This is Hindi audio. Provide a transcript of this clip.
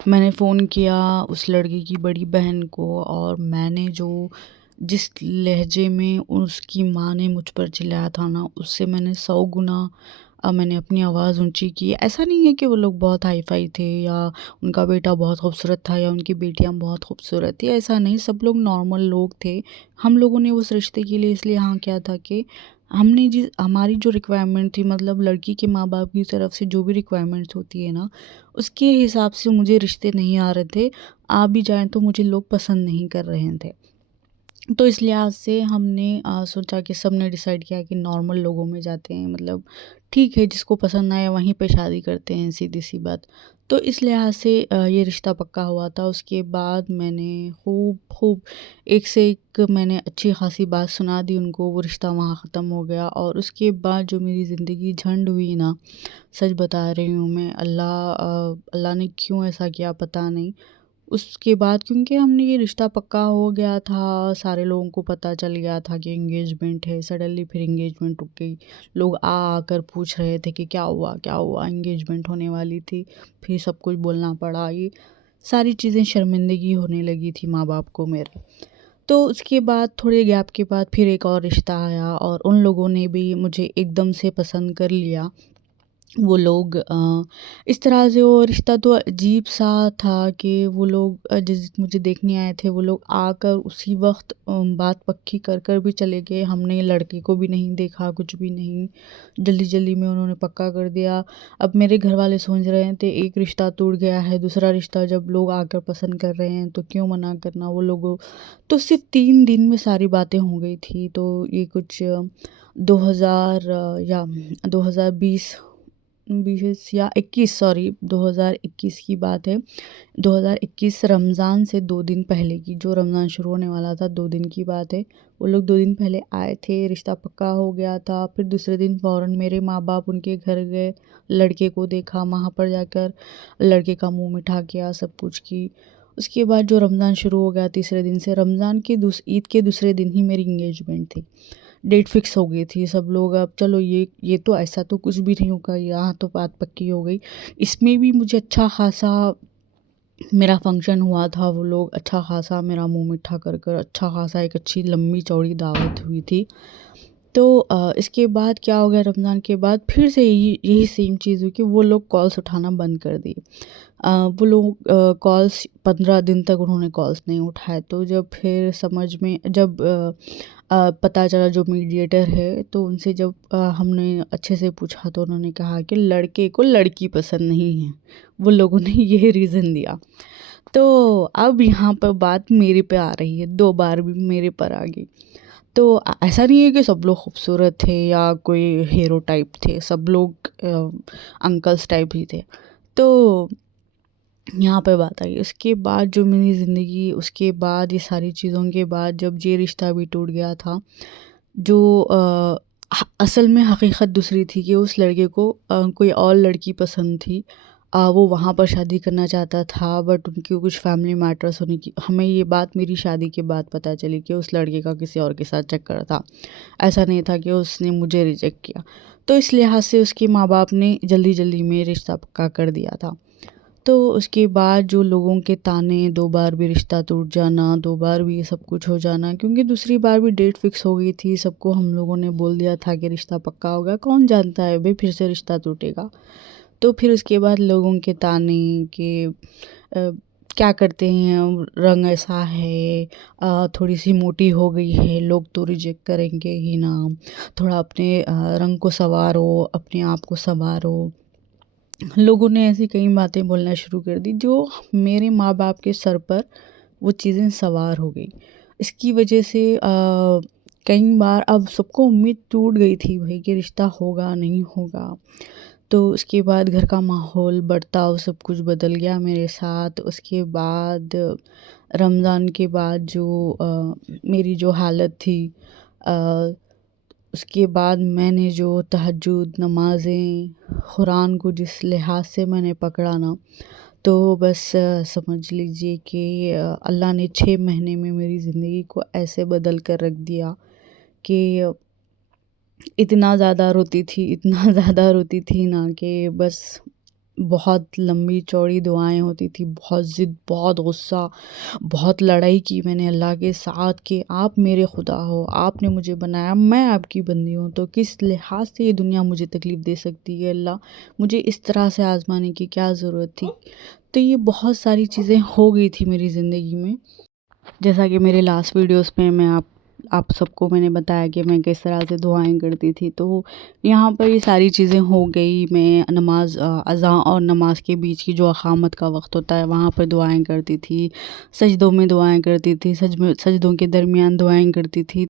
मैंने फ़ोन किया उस लड़के की बड़ी बहन को और मैंने जो जिस लहजे में उसकी माँ ने मुझ पर चिल्लाया था ना, उससे मैंने 100 गुना मैंने अपनी आवाज़ ऊँची की। ऐसा नहीं है कि वो लोग बहुत हाई-फ़ाई थे या उनका बेटा बहुत खूबसूरत था या उनकी बेटियाँ बहुत खूबसूरत थी, ऐसा नहीं, सब लोग नॉर्मल लोग थे। हम लोगों ने उस रिश्ते के लिए इसलिए हाँ किया था कि हमने जिस हमारी जो रिक्वायरमेंट थी, मतलब लड़की के माँ-बाप की तरफ से जो भी रिक्वायरमेंट्स होती है ना, उसके हिसाब से मुझे रिश्ते नहीं आ रहे थे। आ भी जाएँ तो मुझे लोग पसंद नहीं कर रहे थे। तो इस लिहाज से हमने सोचा कि सबने डिसाइड किया कि नॉर्मल लोगों में जाते हैं, मतलब ठीक है, जिसको पसंद आए वहीं पे शादी करते हैं, सीधी-सी बात। तो इस लिहाज से ये रिश्ता पक्का हुआ था। उसके बाद मैंने खूब खूब एक से एक मैंने अच्छी ख़ासी बात सुना दी उनको, वो रिश्ता वहाँ ख़त्म हो गया। और उसके बाद जो मेरी ज़िंदगी झंड हुई ना, सच बता रही हूँ मैं, अल्लाह ने क्यों ऐसा किया पता नहीं। उसके बाद क्योंकि हमने ये रिश्ता पक्का हो गया था, सारे लोगों को पता चल गया था कि एंगेजमेंट है, सडनली फिर एंगेजमेंट रुक गई। लोग आकर पूछ रहे थे कि क्या हुआ, क्या हुआ? एंगेजमेंट होने वाली थी, फिर सब कुछ बोलना पड़ा। ये सारी चीज़ें, शर्मिंदगी होने लगी थी माँ-बाप को मेरे। तो उसके बाद थोड़े गैप के बाद फिर एक और रिश्ता आया और उन लोगों ने भी मुझे एकदम से पसंद कर लिया। वो लोग इस तरह से, वो रिश्ता तो अजीब-सा था कि वो लोग जिस मुझे देखने आए थे, वो लोग आकर उसी वक़्त बात पक्की कर कर भी चले गए। हमने लड़के को भी नहीं देखा, कुछ भी नहीं। जल्दी-जल्दी में उन्होंने पक्का कर दिया। अब मेरे घरवाले सोच रहे थे एक रिश्ता टूट गया है, दूसरा रिश्ता जब लोग आकर पसंद कर रहे हैं तो क्यों मना करना वो लोगों। तो सिर्फ़ 3 दिन में सारी बातें हो गई थी। तो ये कुछ 2000 या 2020 20 या 21, सॉरी 2021 की बात है। 2021 रमज़ान से 2 दिन पहले की, जो रमज़ान शुरू होने वाला था 2 दिन की बात है। वो लोग 2 दिन पहले आए थे, रिश्ता पक्का हो गया था। फिर दूसरे दिन फ़ौरन मेरे माँ-बाप उनके घर गए, लड़के को देखा, वहाँ पर जाकर लड़के का मुँह मीठा किया, सब कुछ की। उसके बाद जो रमज़ान शुरू हो गया तीसरे दिन से, रमज़ान के ईद के दूसरे दिन ही मेरी एंगेजमेंट थी। डेट फिक्स हो गई थी। सब लोग, अब चलो ये तो ऐसा तो कुछ भी नहीं होगा, यहाँ तो बात पक्की हो गई। इसमें भी मुझे अच्छा ख़ासा मेरा फंक्शन हुआ था, वो लोग अच्छा ख़ासा मेरा मुँह मीठा कर कर अच्छा ख़ासा एक अच्छी लंबी चौड़ी दावत हुई थी। तो इसके बाद क्या हो गया, रमज़ान के बाद फिर से यही सेम चीज़ हुई कि वो लोग कॉल्स उठाना बंद कर दिए। वो लोग कॉल्स 15 दिन तक उन्होंने कॉल्स नहीं उठाए। तो जब फिर समझ में जब पता चला जो मीडिएटर है, तो उनसे जब हमने अच्छे से पूछा तो उन्होंने कहा कि लड़के को लड़की पसंद नहीं है। वो लोगों ने ये रीज़न दिया। तो अब यहाँ पर बात मेरे पे आ रही है, 2 बार भी मेरे पर आ गई। तो ऐसा नहीं है कि सब लोग खूबसूरत थे या कोई हीरो टाइप थे, सब लोग अंकल्स टाइप ही थे। तो यहाँ पे बात आई। उसके बाद जो मेरी ज़िंदगी, उसके बाद ये सारी चीज़ों के बाद जब ये रिश्ता भी टूट गया था, जो असल में हकीकत दूसरी थी कि उस लड़के को कोई और लड़की पसंद थी। वो वहाँ पर शादी करना चाहता था, बट उनकी कुछ फैमिली मैटर्स होने की, हमें ये बात मेरी शादी के बाद पता चली कि उस लड़के का किसी और के साथ चक्कर था। ऐसा नहीं था कि उसने मुझे रिजेक्ट किया। तो इस लिहाज से उसके माँ-बाप ने जल्दी-जल्दी में रिश्ता पक्का कर दिया था। तो उसके बाद जो लोगों के ताने, 2 बार भी रिश्ता टूट जाना, 2 बार भी ये सब कुछ हो जाना, क्योंकि दूसरी बार भी डेट फिक्स हो गई थी, सबको हम लोगों ने बोल दिया था कि रिश्ता पक्का होगा, कौन जानता है भई फिर से रिश्ता टूटेगा। तो फिर उसके बाद लोगों के ताने कि क्या करते हैं, रंग ऐसा है, थोड़ी-सी मोटी हो गई है, लोग तो रिजेक्ट करेंगे ही ना, थोड़ा अपने रंग को सँवारो, अपने आप को सँवारो। लोगों ने ऐसी कई बातें बोलना शुरू कर दी, जो मेरे माँ-बाप के सर पर वो चीज़ें सवार हो गई। इसकी वजह से कई बार अब सबको उम्मीद टूट गई थी भई कि रिश्ता होगा, नहीं होगा। तो उसके बाद घर का माहौल, बर्ताव सब कुछ बदल गया मेरे साथ। उसके बाद रमज़ान के बाद जो मेरी जो हालत थी, अ, उसके बाद मैंने जो तहज्जुद नमाज़ें, कुरान को जिस लिहाज से मैंने पकड़ा ना, तो बस समझ लीजिए कि अल्लाह ने 6 महीने में मेरी ज़िंदगी को ऐसे बदल कर रख दिया कि इतना ज़्यादा रोती थी, इतना ज़्यादा रोती थी ना कि बस बहुत लंबी चौड़ी दुआएँ होती थी, बहुत ज़िद, बहुत गुस्सा, बहुत लड़ाई की मैंने अल्लाह के साथ कि आप मेरे खुदा हो, आपने मुझे बनाया, मैं आपकी बंदी हूँ, तो किस लिहाज से ये दुनिया मुझे तकलीफ़ दे सकती है अल्लाह? मुझे इस तरह से आज़माने की क्या ज़रूरत थी? तो ये बहुत सारी चीज़ें हो गई थी मेरी ज़िंदगी में। जैसा कि मेरे लास्ट वीडियोस में मैं आप सबको मैंने बताया कि मैं किस तरह से दुआएँ करती थी, तो यहाँ पर ये सारी चीज़ें हो गई। मैं नमाज़ अज़ान और नमाज़ के बीच की जो अक़ामत का वक़्त होता है, वहाँ पर दुआएँ करती थी, सजदों में दुआएँ करती थी, सजदों के दरमियान दुआएँ करती थी।